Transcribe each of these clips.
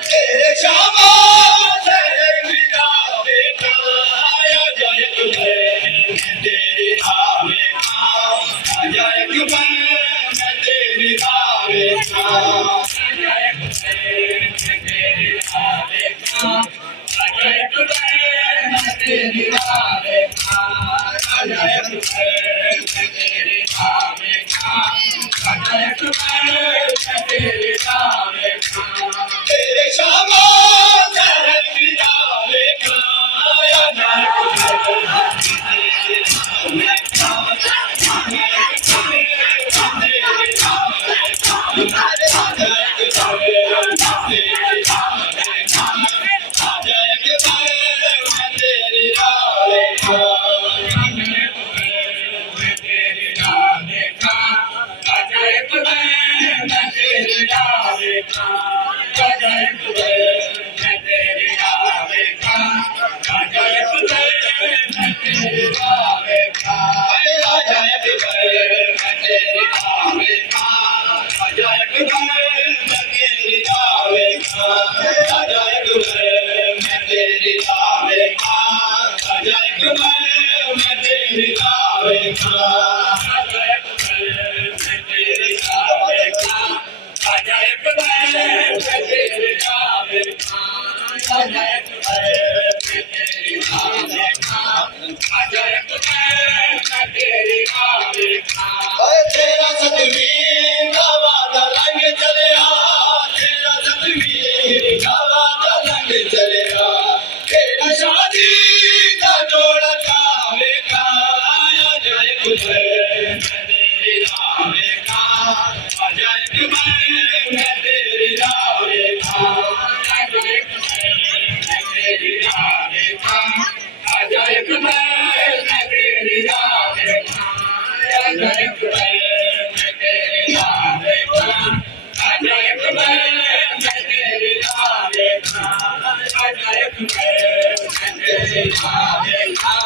तेरे शाबाश मेरा बेटा आया जाए तुझे तेरी आवे आ जाए मैं तेरी आवे तेरे शाबाश मेरा बेटा आया तेरा सतवीं का वादा रंग चलिया तेरा सतवीं का वादा रंग चलिया तेरा शादी का जोड़ा कावे का आया जाए तुझे मैं तेरी रावे का आ जाए मैं तेरी रावे का आ जाए मैं तेरी रावे का आ जाए मैं तेरी रावे का आ जाए मैं तेरी रावे का आ जाए मैं तेरी रावे का आ जाए मैं तेरी रावे का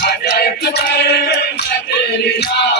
आ जाए मैं तेरी रावे